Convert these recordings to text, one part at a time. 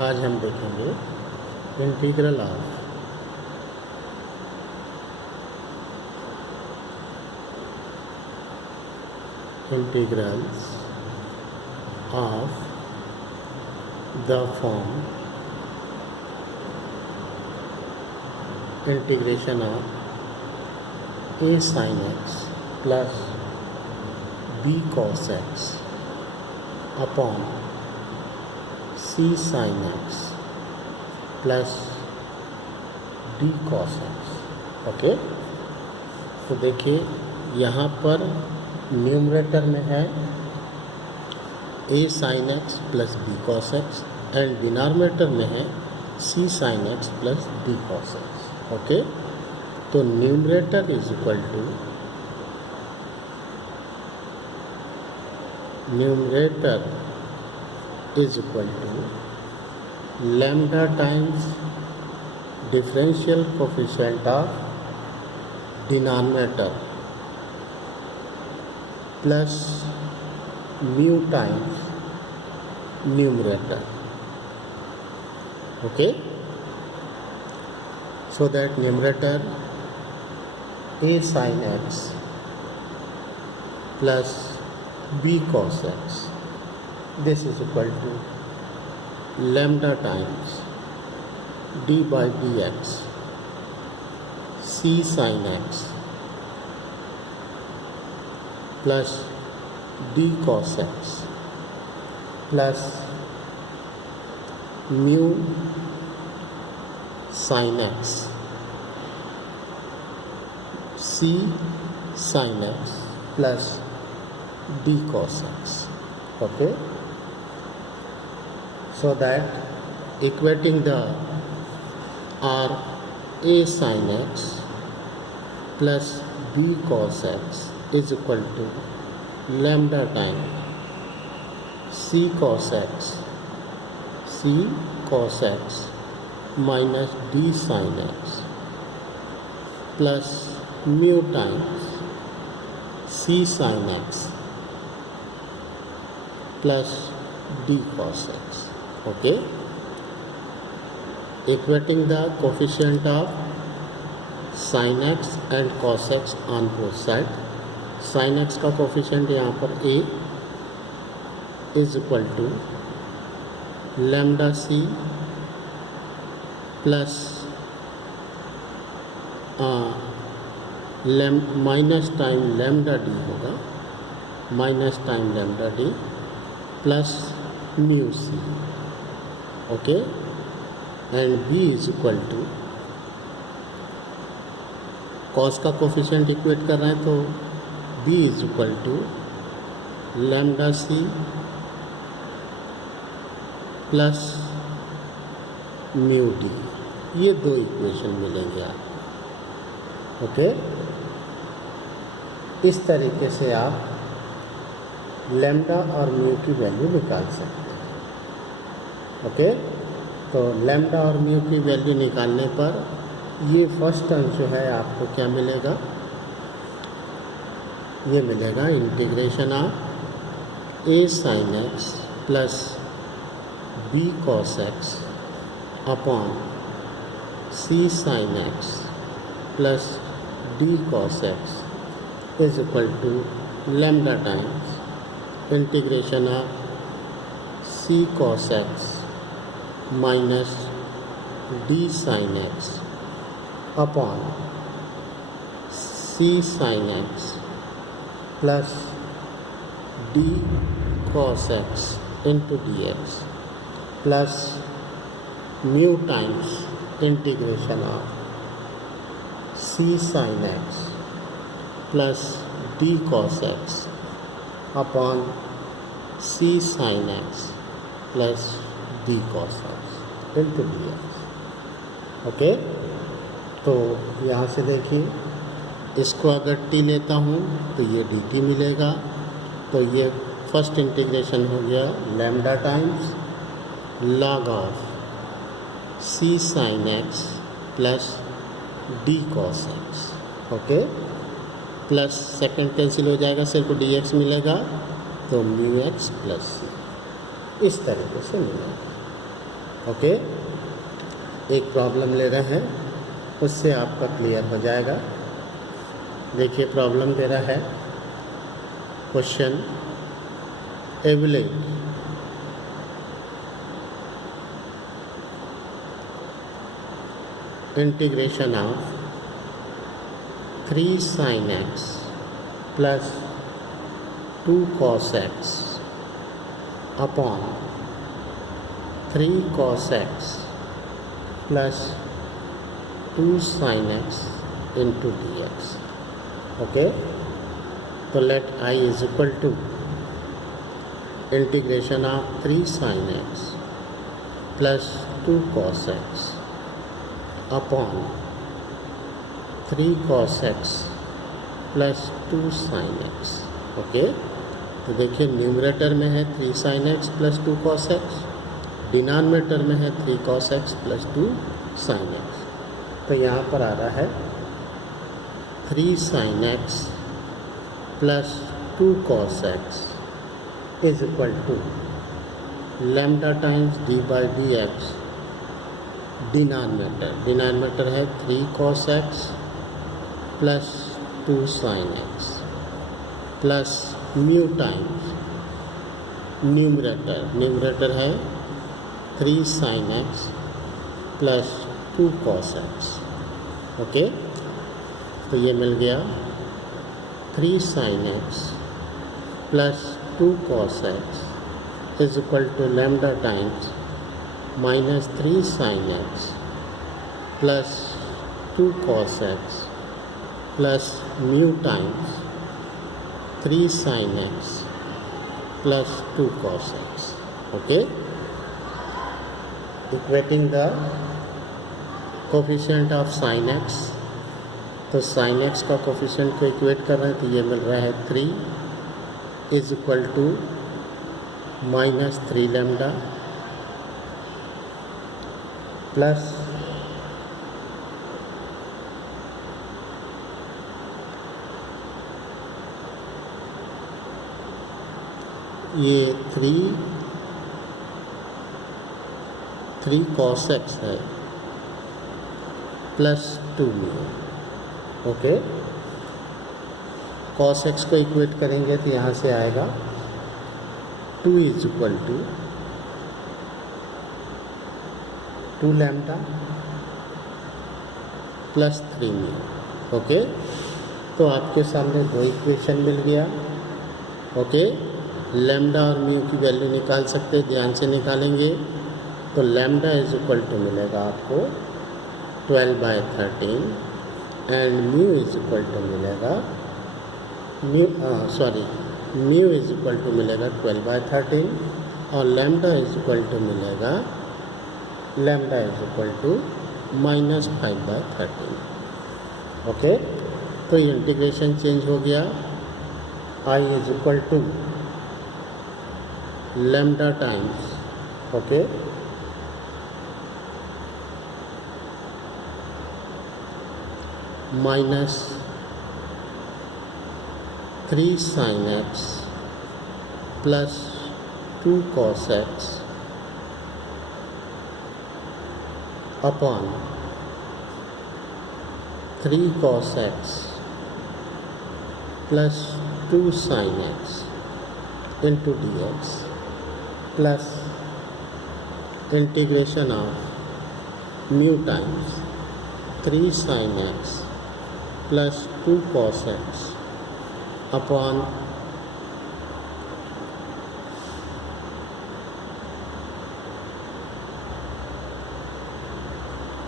आज हम देखेंगे integral of integrals of the form integration of a sin x plus b cos x upon c sin x plus d cos x। Okay, तो देखिए यहाँ पर numerator में है a sin x plus b cos x and denominator में है c sin x plus d cos x। Okay, तो numerator is equal to lambda times differential coefficient of denominator plus mu times numerator. Okay, so that numerator a sin x plus b cos x, this is equal to lambda times d by dx c sin x plus d cos x plus mu sin x c sin x plus d cos x। okay, so that equating the are a sin x plus b cos x is equal to lambda times c cos x minus d sin x plus mu times c sin x plus d cos x। okay, equating the coefficient of sin x and cos x on both sides। sin x का coefficient यहाँ पर a is equal to lambda C plus minus time lambda D होगा, minus time lambda D plus mu C. Okay, and b is equal to cos का coefficient equate कर रहे हैं तो b is equal to lambda C plus mu D. ये दो equation मिलेंगे आप। ओके, इस तरीके से आप लैम्डा और म्यू की वैल्यू निकाल सकते हैं। ओके, तो लैम्डा और म्यू की वैल्यू निकालने पर ये फर्स्ट टर्म जो है आपको क्या मिलेगा, ये मिलेगा integration of a sin x plus b cos x upon c sin x plus d cos x is equal to lambda times integration of c cos x minus d sin x upon c sin x plus d cos x into d x plus mu times integration of c sin x plus d cos x upon c sin x plus d cos x into d x. Okay, तो यहाँ से देखिए इसको अगर t लेता हूँ तो ये dt मिलेगा, तो ये फर्स्ट इंटीग्रेशन हो गया lambda times log of c sin x plus d cos x। Okay, plus second cancel हो जाएगा, सिर्फ dx मिलेगा, तो म्यू एक्स प्लस सी इस तरीके से मिलेगा। ओके, एक प्रॉब्लम ले रहे हैं, उससे आपका क्लियर हो जाएगा। देखिए प्रॉब्लम दे रहा है, question average integration of 3 sin x plus 2 cos x upon 3 cos x plus 2 sin x into dx। Okay, तो let I is equal to integration of 3 sin x plus 2 cos x upon 3 cos x plus 2 sin x। Okay, तो देखिए numerator में है 3 sin x plus 2 cos x, denominator में है 3 cos x plus 2 sin x। तो यहाँ पर आ रहा है 3 sin x plus 2 cos x is equal to lambda times d by d x. Denominator है 3 cos x plus 2 sin x plus mu times numerator है 3 sin x plus 2 cos x। Okay, तो ये मिल गया 3 sin x plus 2 cos x is equal to lambda times minus 3 sin x plus 2 cos x plus mu times 3 sin x plus 2 cos x। Okay, equating the coefficient of sin x, तो sin x का coefficient को equate कर रहे हैं, तो ये मिल रहा है 3 इज इक्वल टू माइनस 3 लैम्डा प्लस ये 3 cos x है plus 2 mu. Okay, cos x को इक्वेट करेंगे तो यहाँ से आएगा 2 इज इक्वल टू 2 लैम्डा प्लस 3 म्यू। ओके, तो आपके सामने दो इक्वेशन मिल गया। ओके, लैम्डा और म्यू की वैल्यू निकाल सकते हैं, ध्यान से निकालेंगे। तो लैम्डा इज इक्वल टू मिलेगा आपको 12/13 and mu is equal to मिलेगा म्यू इज इक्वल टू मिलेगा 12/13 और लैम्डा इज इक्वल टू मिलेगा lambda is equal to minus 5/13। Okay, तो इंटीग्रेशन चेंज हो गया। I is equal to lambda times okay minus 3 sin x plus 2 cos x upon 3 cos x plus 2 sin x into dx plus integration of mu times 3 sin x plus 2 cos x upon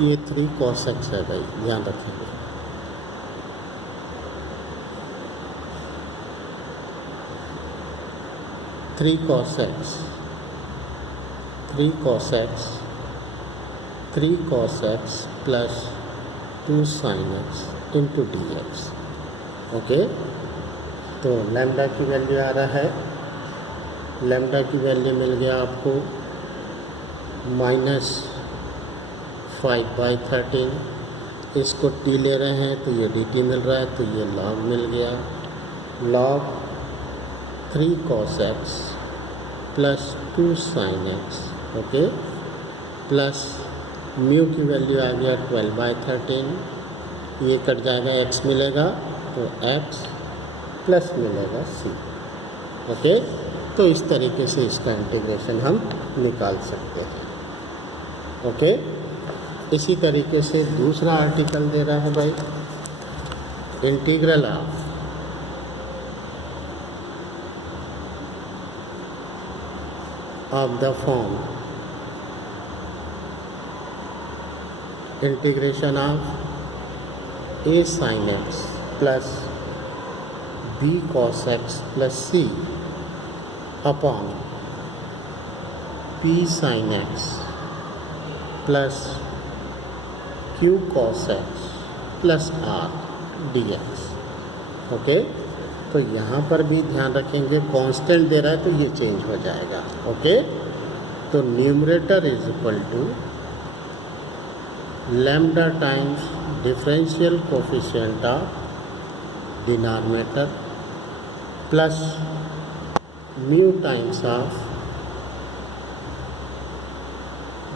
ये 3 cos x है भाई, ध्यान रखेंगे। Three cos x plus 2 sin x into d x. Okay, तो lambda की value आ रहा है, lambda की वैल्यू मिल गया आपको माइनस 5/13। इसको टी ले रहे हैं तो ये डी टी मिल रहा है, तो ये लॉग मिल गया, log 3 cos x plus 2 sin x। Okay, plus mu की वैल्यू आ गया 12/13, ये कट जाएगा, x मिलेगा तो x प्लस मिलेगा c। ओके, तो इस तरीके से इसका इंटीग्रेशन हम निकाल सकते हैं। ओके, इसी तरीके से दूसरा आर्टिकल दे रहा है भाई, integral of the form integration of a sin x plus b cos x plus c upon p sin x plus q cos x plus r dx। Okay, तो यहाँ पर भी ध्यान रखेंगे, कांस्टेंट दे रहा है तो ये चेंज हो जाएगा। ओके, तो numerator is equal to lambda times differential coefficient of denominator plus mu times of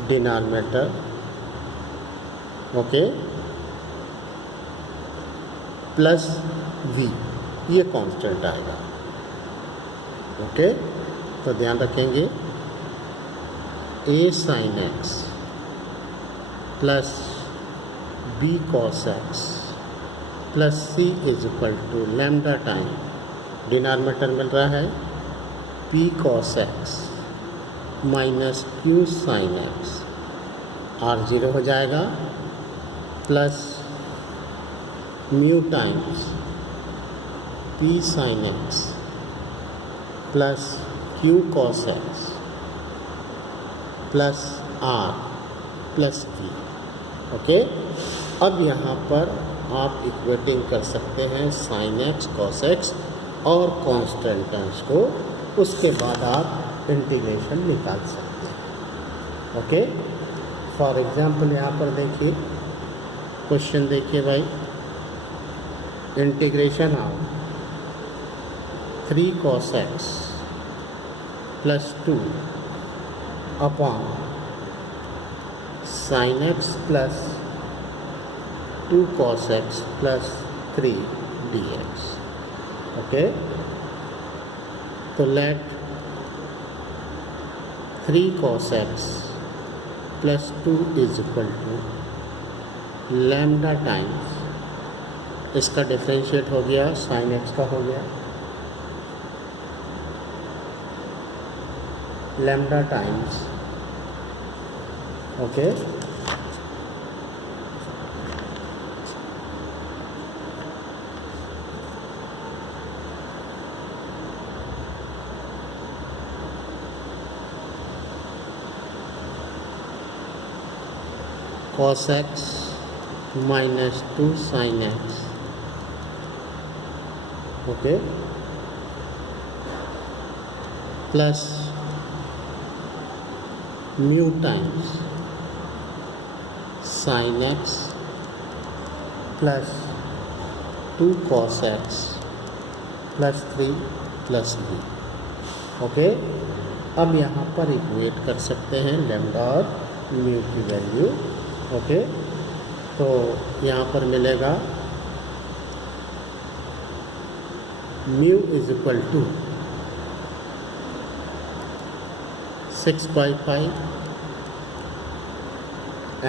denominator. Okay, plus v, ये कांस्टेंट आएगा। ओके, तो ध्यान रखेंगे a sin x plus b cos x plus c is equal to lambda time denominator मिल रहा है p cos x minus q sin x, r 0 हो जाएगा, plus mu times p sin x plus q cos x plus r plus v। Okay, अब यहाँ पर आप equating कर सकते हैं sin x cos x और कांस्टेंट टर्म्स को, उसके बाद आप इंटीग्रेशन निकाल सकते हैं। ओके, फॉर एग्जांपल यहाँ पर देखिए, क्वेश्चन देखिए भाई, integration of 3 cos x plus 2 upon sin x plus 2 cos x plus 3 dx। Okay, तो let 3 cos x plus 2 is equal to lambda times, इसका डिफरेंशिएट हो गया, sin x का हो गया, lambda times okay cos x minus 2 sin x okay plus mu times sin x plus 2 cos x plus 3 plus b। Okay, अब यहाँ पर equate कर सकते हैं लैम्डा और म्यू की वैल्यू। ओके, तो यहाँ पर मिलेगा mu is equal to 6/5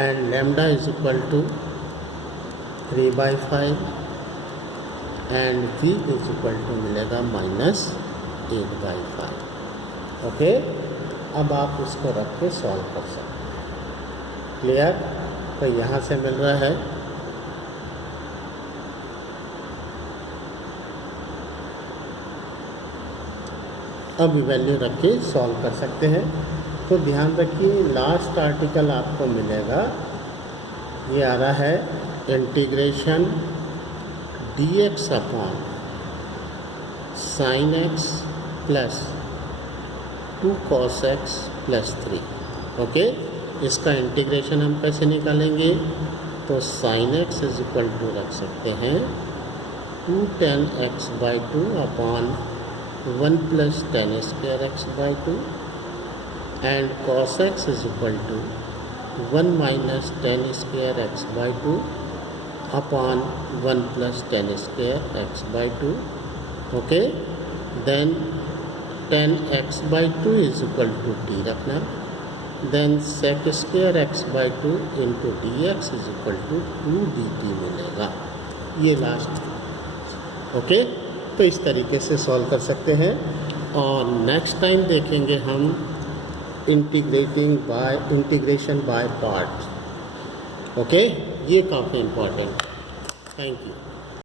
and lambda is equal to 3/5 and v is equal to मिलेगा -8/5। ओके, अब आप इसको रख के सॉल्व कर सकते हैं। क्लियर? तो यहाँ से मिल रहा है अब वैल्यू रख के सॉल्व कर सकते हैं। तो ध्यान रखिए, लास्ट आर्टिकल आपको मिलेगा, ये आ रहा है integration dx upon sin x plus 2 cos x plus 3। Okay, इसका इंटीग्रेशन हम कैसे निकालेंगे? तो sin x is equal to रख सकते हैं 2 tan x/2 अपॉन 1 plus tan² x/2 and cos x is equal to 1 minus tan square x by two upon 1 plus tan square x by two. Okay, then tan x by two is equal to d रखना. Then sec square x by two into d x is equal to 2dt मिलेगा. ये last. Okay, तो इस तरीके से solve कर सकते हैं. और नेक्स्ट टाइम देखेंगे हम इंटीग्रेशन बाय पार्ट. ओके, ये काफ़ी इम्पोर्टेंट. Thank you.